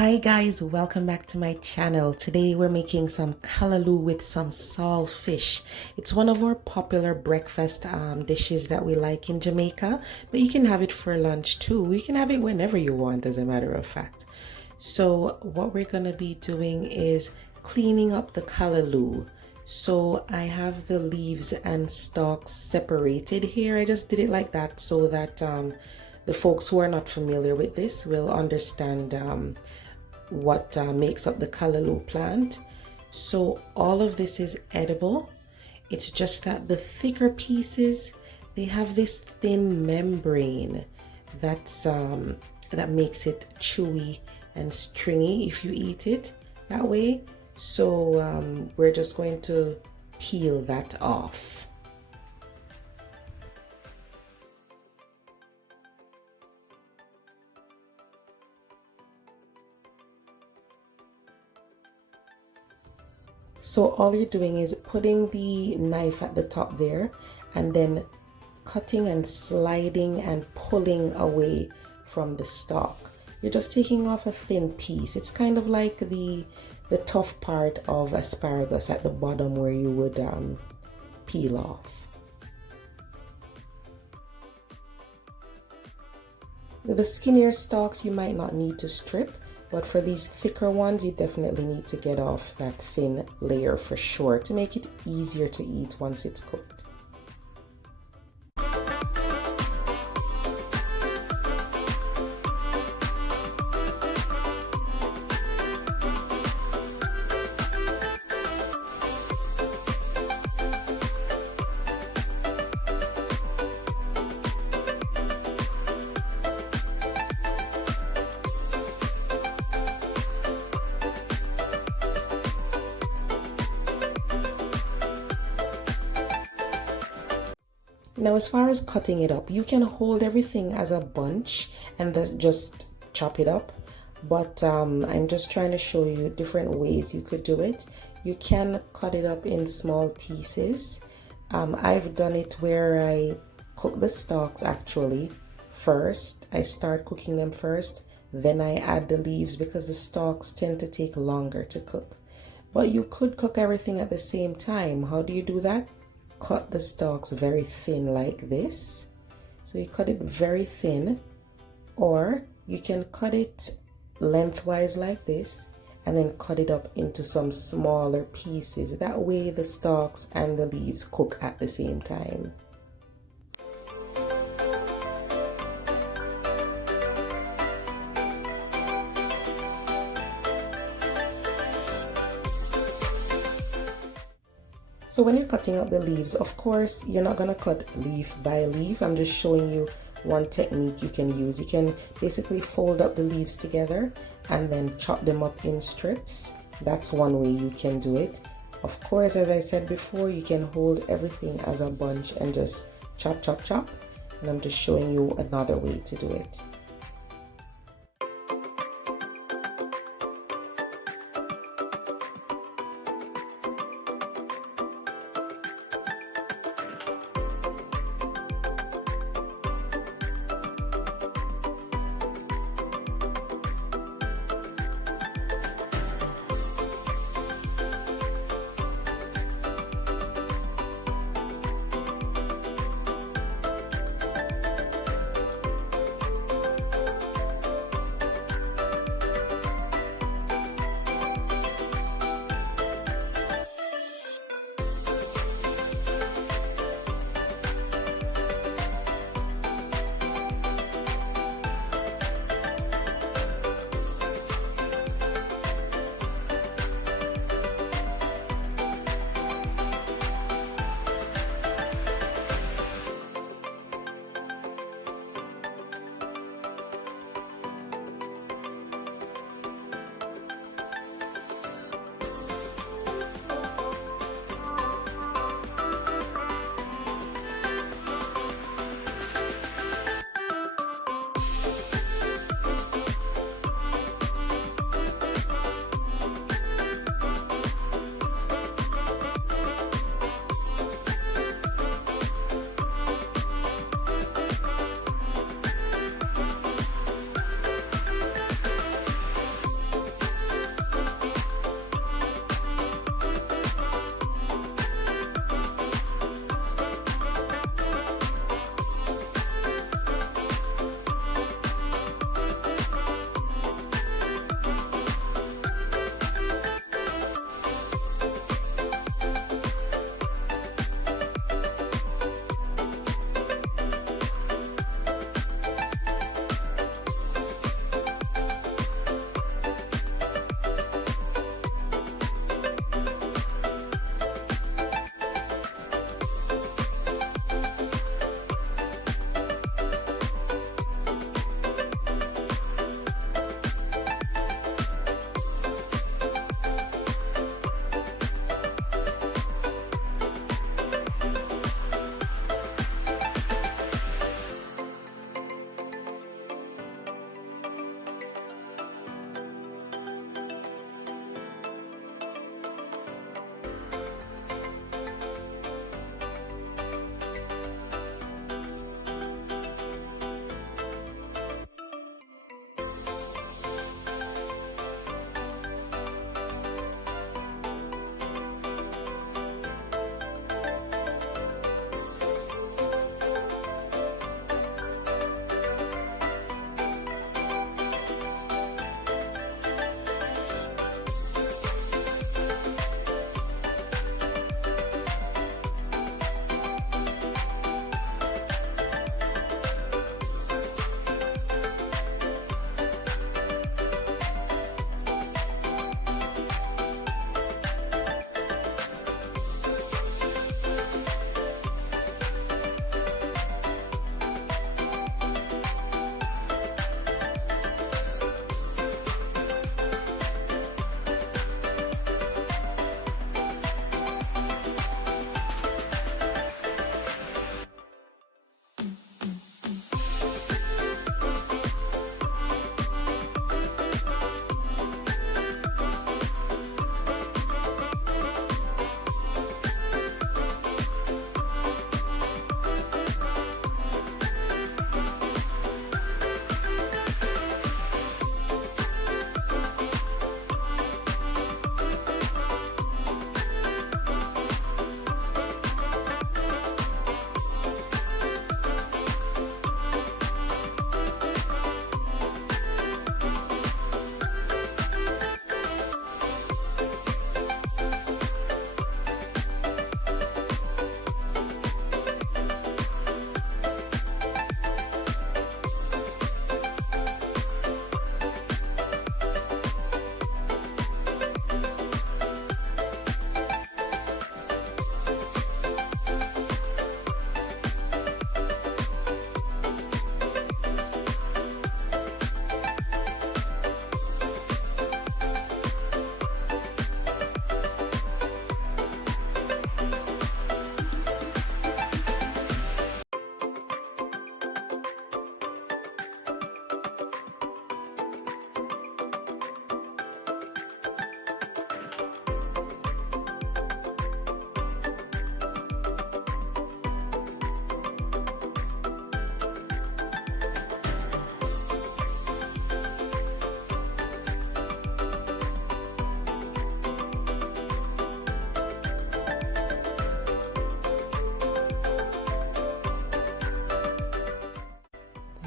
Hi guys, welcome back to my channel. Today we're making some callaloo with some saltfish. It's one of our popular breakfast dishes that we like in Jamaica, but you can have it for lunch too. You can have it whenever you want, as a matter of fact. So what we're gonna be doing is cleaning up the callaloo. So I have the leaves and stalks separated here. I just did it like that so that the folks who are not familiar with this will understand what makes up the callaloo plant. So all of this is edible. It's just that the thicker pieces, they have this thin membrane that makes it chewy and stringy if you eat it that way. So we're just going to peel that off. So all you're doing is putting the knife at the top there and then cutting and sliding and pulling away from the stalk. You're just taking off a thin piece. It's kind of like the tough part of asparagus at the bottom where you would peel off. The skinnier stalks you might not need to strip, but for these thicker ones you definitely need to get off that thin layer for sure to make it easier to eat once it's cooked. Now, as far as cutting it up, you can hold everything as a bunch and then just chop it up. But I'm just trying to show you different ways you could do it. You can cut it up in small pieces. I've done it where I cook the stalks actually first. I start cooking them first, then I add the leaves because the stalks tend to take longer to cook. But you could cook everything at the same time. How do you do that? Cut the stalks very thin like this. So you cut it very thin, or you can cut it lengthwise like this and then cut it up into some smaller pieces. That way the stalks and the leaves cook at the same time. So when you're cutting up the leaves, of course, you're not going to cut leaf by leaf. I'm just showing you one technique you can use. You can basically fold up the leaves together and then chop them up in strips. That's one way you can do it. Of course, as I said before, you can hold everything as a bunch and just chop, chop, chop. And I'm just showing you another way to do it.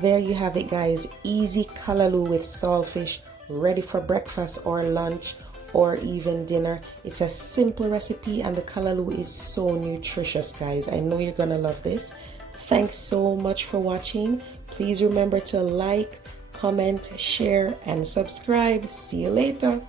there you have it, guys. Easy callaloo with saltfish, ready for breakfast or lunch or even dinner. It's a simple recipe and the callaloo is so nutritious, guys. I know you're gonna love this. Thanks so much for watching. Please remember to like, comment, share, and subscribe. See you later.